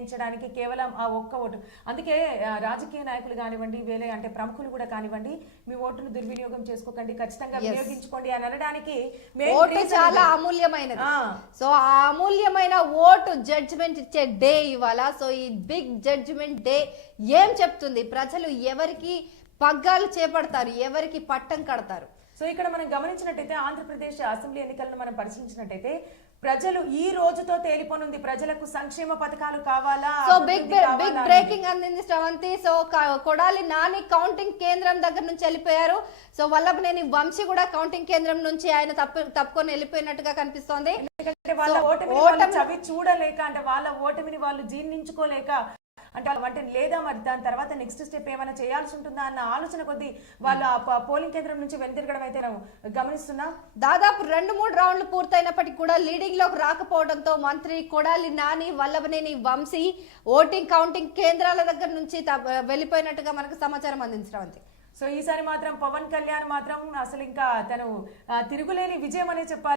నిర్ణయించడానికి కేవలం ఆ ఒక్క ఓటు. అందుకే రాజకీయ నాయకులు కానివ్వండి వేరే అంటే ప్రముఖులు కూడా కానివ్వండి మీ ఓటును దుర్వినియోగం చేసుకోకండి ఖచ్చితంగా వినియోగించుకోండి అని అనడానికి ఓటు చాలా. అమూల్యమైనది. ఆ. సో ఆ అమూల్యమైన ఓటు జడ్జిమెంట్ ఇచ్చే డే ఇవాళ. సో ఈ బిగ్ జడ్జిమెంట్ డే ఏం చెప్తుంది? ప్రజలు ఎవరికి పగ్గాలు చేపడతారు? ఎవరికి పట్టం కడతారు? సో ఇక్కడ మనం గమనించినట్టయితే ఆంధ్రప్రదేశ్ అసెంబ్లీ ఎన్నికలను మనం పరిశీలించినట్టయితే ప్రజలు ఈ రోజుతో తేలిపోనుంది. ప్రజలకు సంక్షేమ పథకాలు కావాలా? So big big. బ్రేకింగ్ అందింది శ్రవంతి సో కొడాలి నాని కౌంటింగ్ కేంద్రం దగ్గర నుంచి వెళ్ళిపోయారు. సో వల్లభనేని వంశీ కూడా కౌంటింగ్ కేంద్రం నుంచి ఆయన తప్పు తప్పుకొని వెళ్ళిపోయినట్టుగా కనిపిస్తోంది. వాళ్ళ ఓటమి- చవి చూడలేక అంటే వాళ్ళ ఓటమిని వాళ్ళు జీర్ణించుకోలేక అంటే వాళ్ళు అంటే లేదా మరి దాని తర్వాత నెక్స్ట్ స్టెప్ ఏమైనా చేయాల్సి ఉంటుందా అన్న ఆలోచన కొద్దీ వాళ్ళు పోలింగ్ కేంద్రం నుంచి వెనుతిరగడం అయితే మనం గమనిస్తున్నాం. దాదాపు రెండు మూడు రౌండ్లు పూర్తయినప్పటికీ కూడా లీడింగ్లోకి రాకపోవడంతో మంత్రి కొడాలి నాని వల్లభనేని వంశీ ఓటింగ్ కౌంటింగ్ కేంద్రాల దగ్గర నుంచి వెళ్ళిపోయినట్టుగా మనకు సమాచారం అందించడం శ్రవంతి సో ఈసారి మాత్రం పవన్ కళ్యాణ్ మాత్రం అసలు ఇంకా తను తిరుగులేని విజయం అనే చెప్పాలి.